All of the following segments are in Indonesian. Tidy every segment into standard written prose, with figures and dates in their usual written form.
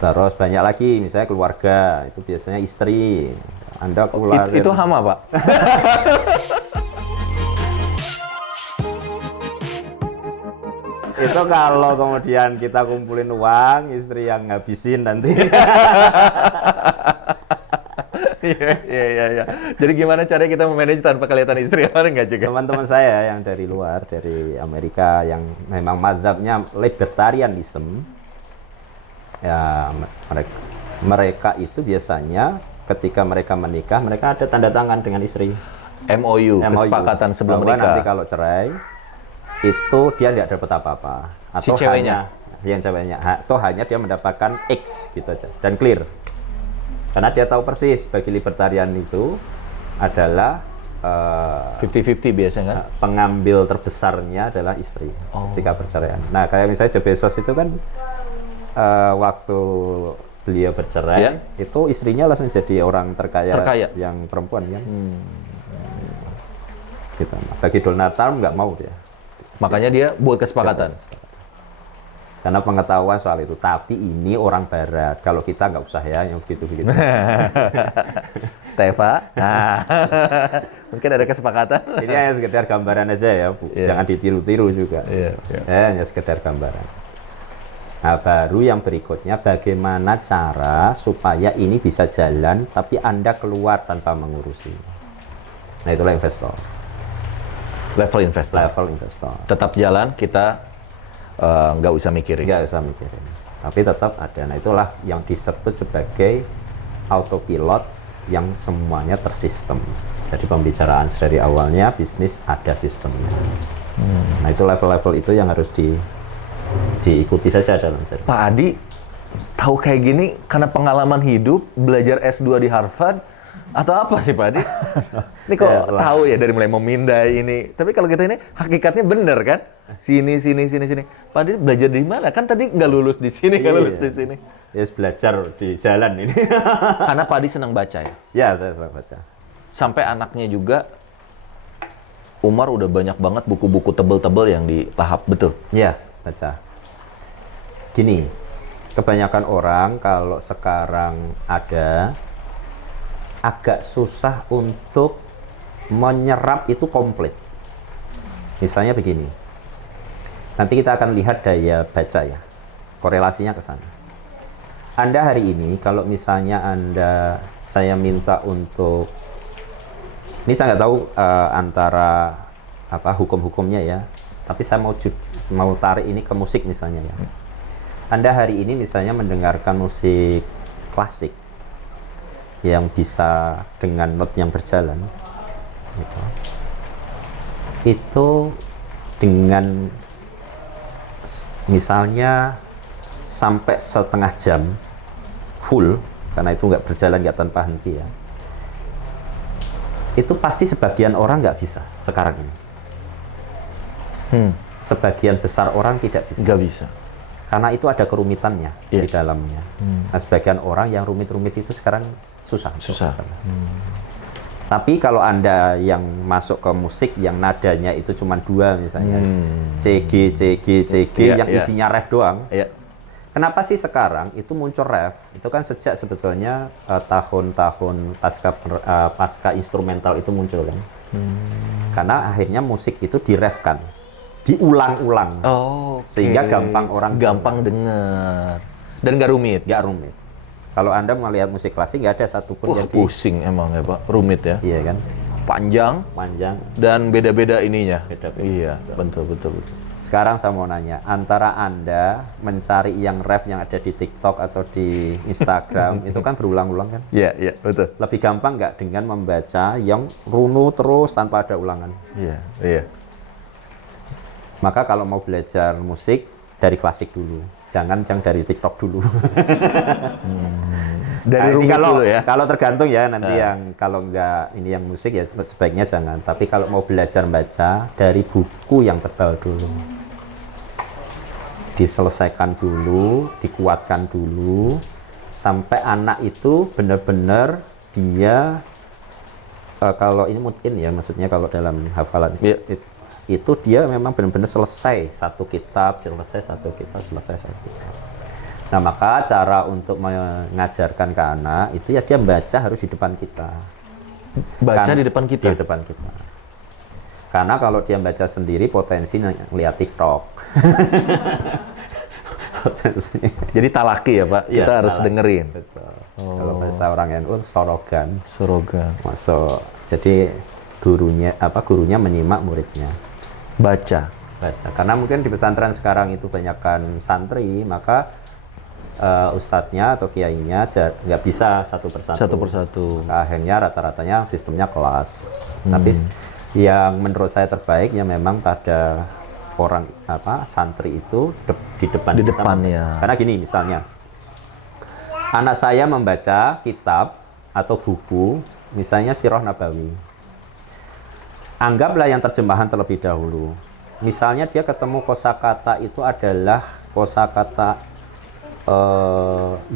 Terus banyak lagi, misalnya keluarga, itu biasanya istri. Anda keluar Itu hama, Pak. itu kalau kemudian kita kumpulin uang, istri yang ngabisin nanti. Iya. Jadi gimana caranya kita memanage tanpa kelihatan istri? Enggak juga. Teman-teman saya yang dari luar, dari Amerika, yang memang mazhabnya libertarianism, ya mereka itu biasanya ketika mereka menikah, mereka ada tanda tangan dengan istri. MOU, kesepakatan sebelum bahwa menikah. nanti kalau cerai, itu dia tidak dapat apa-apa. Si ceweknya? Yang ceweknya. Atau hanya dia mendapatkan X gitu aja. Dan clear. Karena dia tahu persis, bagi libertarian itu adalah 50-50 biasanya kan? pengambil terbesarnya adalah istri ketika perceraian. Nah, kayak misalnya Jeff Bezos itu kan waktu beliau bercerai, itu istrinya langsung jadi orang terkaya. Yang perempuan kan. Gitu. Bagi Donald Trump nggak mau dia. Makanya dia buat kesepakatan. Karena pengetahuan soal itu. Tapi ini orang Barat. Kalau kita nggak usah ya, yang begitu-begitu. Teva, mungkin ada kesepakatan. Ini hanya sekedar gambaran aja ya, Bu. Jangan ditiru-tiru juga. Hanya sekedar gambaran. Nah, baru yang berikutnya, bagaimana cara supaya ini bisa jalan, tapi Anda keluar tanpa mengurusi. Nah, itulah investor. Level investor. Tetap jalan, kita nggak usah mikirin. Tapi tetap ada. Nah, itulah yang disebut sebagai autopilot yang semuanya tersistem. Jadi pembicaraan dari awalnya bisnis ada sistemnya. Nah, itu level-level itu yang harus diikuti saja dalam seri. Pak Adi tahu kayak gini karena pengalaman hidup, belajar S2 di Harvard, atau apa sih Pak Adi? Ini kok tahu ya dari mulai memindai ini. Tapi kalau kita ini hakikatnya bener kan? Sini. Pak Adi belajar di mana? Kan tadi nggak lulus di sini, nggak lulus di sini. Ya, belajar di jalan ini. Karena Pak Adi senang baca ya? Ya, saya senang baca. Sampai anaknya juga, Umar udah banyak banget buku-buku tebel-tebel yang dilahap, betul? Ya, baca. Gini, kebanyakan orang kalau sekarang ada agak susah untuk menyerap itu komplit. Misalnya begini, nanti kita akan lihat daya baca ya, korelasinya ke sana. Anda hari ini, kalau misalnya saya minta untuk, ini saya nggak tahu antara apa hukum-hukumnya ya, tapi saya mau tarik ini ke musik misalnya ya. Anda hari ini misalnya mendengarkan musik klasik yang bisa dengan not yang berjalan, gitu. Itu dengan misalnya sampai setengah jam full, karena itu nggak berjalan, nggak tanpa henti ya, itu pasti sebagian orang nggak bisa sekarang ini. Sebagian besar orang tidak bisa. Nggak bisa. Karena itu ada kerumitannya di dalamnya. Nah, sebagian orang yang rumit-rumit itu sekarang susah. Tapi kalau Anda yang masuk ke musik yang nadanya itu cuma 2 misalnya, C, G, yang isinya ref doang. Kenapa sih sekarang itu muncul ref? Itu kan sejak sebetulnya tahun-tahun pasca instrumental itu muncul kan. Karena akhirnya musik itu direfkan, diulang-ulang. Sehingga gampang dengar. Dan nggak rumit. Kalau Anda melihat musik klasik, nggak ada satupun yang pusing emang ya Pak, rumit ya. Iya kan? Panjang dan beda-beda ininya. Iya, betul. Sekarang saya mau nanya, antara Anda mencari yang ref yang ada di TikTok atau di Instagram, itu kan berulang-ulang kan? Iya, betul. Lebih gampang nggak dengan membaca yang runut terus tanpa ada ulangan? Iya. Maka kalau mau belajar musik, dari klasik dulu. Jangan dari TikTok dulu. Dari rumit dulu ya? Kalau tergantung ya, nanti yang kalau nggak ini yang musik ya sebaiknya jangan. Tapi kalau mau belajar baca, dari buku yang tebal dulu. Diselesaikan dulu, dikuatkan dulu, sampai anak itu benar-benar dia, kalau ini mungkin ya, maksudnya kalau dalam hafalan itu dia memang benar-benar selesai satu kitab. Nah, maka cara untuk mengajarkan ke anak itu ya dia baca harus di depan kita. Baca di depan kita? Di depan kita. Karena kalau dia baca sendiri potensi lihat TikTok. Jadi talaki ya Pak? Iya, Kita harus talaki. dengerin? Betul. Kalau bahasa orang NU sorogan. Sorogan. Masuk. Jadi gurunya menyimak muridnya. Baca. Karena mungkin di pesantren sekarang itu banyakkan santri, maka ustadznya atau kiainya nggak bisa satu persatu. Satu persatu. Akhirnya rata-ratanya sistemnya kelas. Tapi yang menurut saya terbaiknya memang pada orang santri itu di depan. Di depannya. Karena gini misalnya, anak saya membaca kitab atau buku, misalnya Sirah Nabawi. Anggaplah yang terjemahan terlebih dahulu. Misalnya dia ketemu kosakata itu adalah kosakata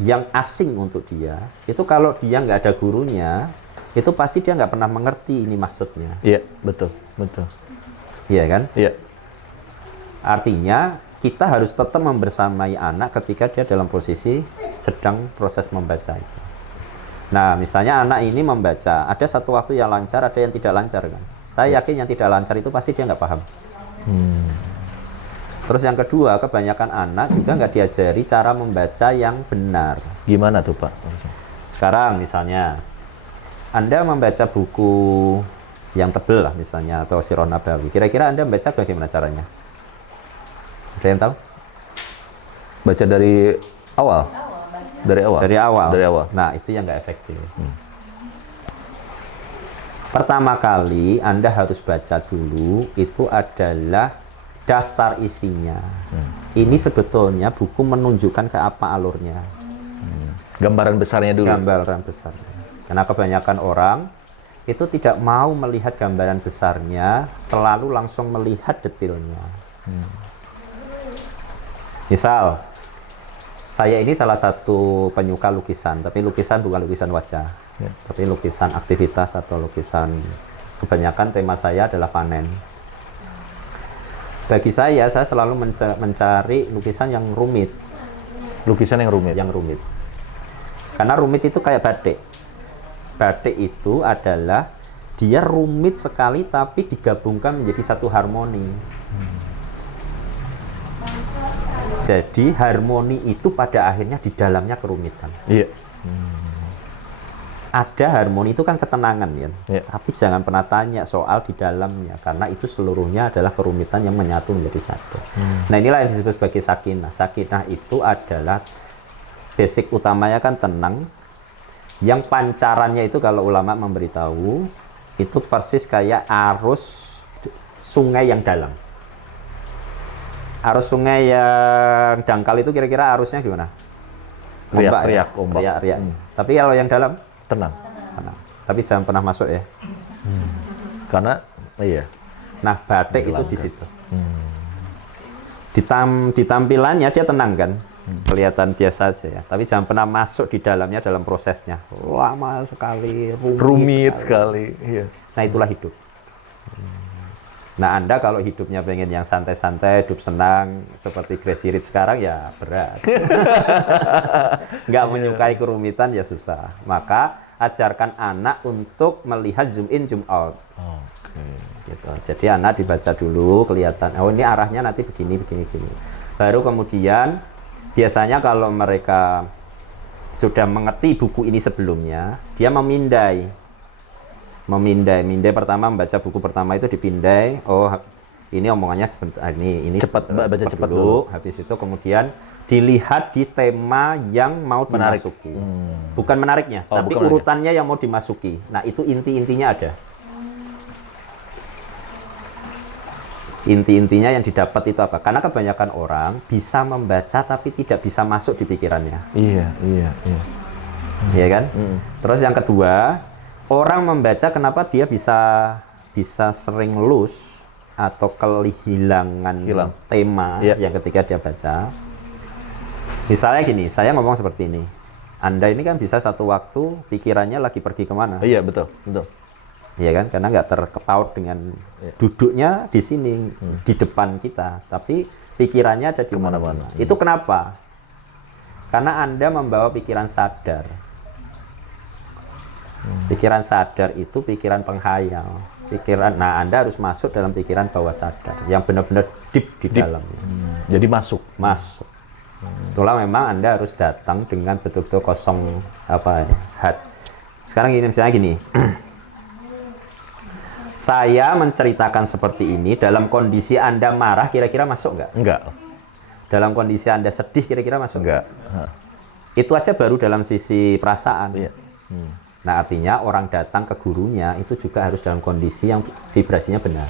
yang asing untuk dia. Itu kalau dia nggak ada gurunya, itu pasti dia nggak pernah mengerti ini maksudnya. Iya, betul, betul. Iya kan? Iya. Artinya kita harus tetap membersamai anak ketika dia dalam posisi sedang proses membaca itu. Nah, misalnya anak ini membaca, ada satu waktu yang lancar, ada yang tidak lancar kan. Saya yakin yang tidak lancar itu pasti dia nggak paham. Terus yang kedua, kebanyakan anak juga nggak diajari cara membaca yang benar. Gimana tuh Pak? Sekarang misalnya, Anda membaca buku yang tebel lah misalnya, atau Sirah Nabawi. Kira-kira Anda membaca bagaimana caranya? Ada yang tahu? Baca dari awal? Dari awal? Dari awal. Dari awal. Nah, itu yang nggak efektif. Pertama kali Anda harus baca dulu, itu adalah daftar isinya. Ini sebetulnya buku menunjukkan ke apa alurnya. Gambaran besarnya dulu? Gambaran besarnya. Karena kebanyakan orang itu tidak mau melihat gambaran besarnya, selalu langsung melihat detailnya. Misal, saya ini salah satu penyuka lukisan, tapi lukisan bukan lukisan wajah, tapi lukisan aktivitas atau lukisan, kebanyakan tema saya adalah panen. Bagi saya selalu mencari lukisan yang rumit. Lukisan yang rumit? Yang rumit. Karena rumit itu kayak batik. Batik itu adalah dia rumit sekali tapi digabungkan menjadi satu harmoni. Jadi harmoni itu pada akhirnya di dalamnya kerumitan. Iya. Ada harmoni itu kan ketenangan ya. Iya. Tapi jangan pernah tanya soal di dalamnya, karena itu seluruhnya adalah kerumitan yang menyatu menjadi satu. Nah, inilah yang disebut sebagai sakinah. Sakinah itu adalah basic utamanya kan tenang. Yang pancarannya itu kalau ulama memberitahu itu persis kayak arus sungai yang dalam. Arus sungai yang dangkal itu kira-kira arusnya gimana? Riak-riak, ombak. Riak-riak. Tapi kalau yang dalam tenang. Tapi jangan pernah masuk ya. Karena iya. Nah, batik itu di situ. Di tampilannya dia tenang kan, kelihatan biasa aja ya. Tapi jangan pernah masuk di dalamnya dalam prosesnya. Lama sekali, rumit sekali. Iya. Nah, itulah hidup. Nah, Anda kalau hidupnya pengen yang santai-santai, hidup senang, seperti Gracie Rich sekarang ya berat. Nggak menyukai kerumitan ya susah. Maka ajarkan anak untuk melihat zoom in, zoom out. Gitu. Jadi anak dibaca dulu, kelihatan, oh ini arahnya nanti begini, begini, begini. Baru kemudian, biasanya kalau mereka sudah mengerti buku ini sebelumnya, dia memindai pertama, membaca buku pertama itu dipindai. Oh, ini omongannya sebentar, ini cepat, baca cepat dulu. Habis itu kemudian dilihat di tema yang mau dimasuki. Bukan menariknya, tapi bukan urutannya yang mau dimasuki. Nah, itu inti-intinya ada. Inti-intinya yang didapat itu apa? Karena kebanyakan orang bisa membaca tapi tidak bisa masuk di pikirannya. Iya. Iya kan? Terus yang kedua, orang membaca kenapa dia bisa sering lose atau kehilangan tema yang ketika dia baca. Misalnya gini, saya ngomong seperti ini. Anda ini kan bisa satu waktu pikirannya lagi pergi kemana? Iya, betul. Iya kan? Karena nggak terpaut dengan duduknya di sini, di depan kita. Tapi pikirannya ada di mana-mana. Itu kenapa? Karena Anda membawa pikiran sadar. Pikiran sadar itu pikiran penghayal. Nah, Anda harus masuk dalam pikiran bawah sadar yang benar-benar deep di dalam. Jadi masuk. Itulah memang Anda harus datang dengan betul-betul kosong Sekarang gini, misalnya gini. Saya menceritakan seperti ini dalam kondisi Anda marah, kira-kira masuk nggak? Enggak. Dalam kondisi Anda sedih, kira-kira masuk? Enggak. Itu aja baru dalam sisi perasaan. Iya. Nah, artinya orang datang ke gurunya itu juga harus dalam kondisi yang vibrasinya benar.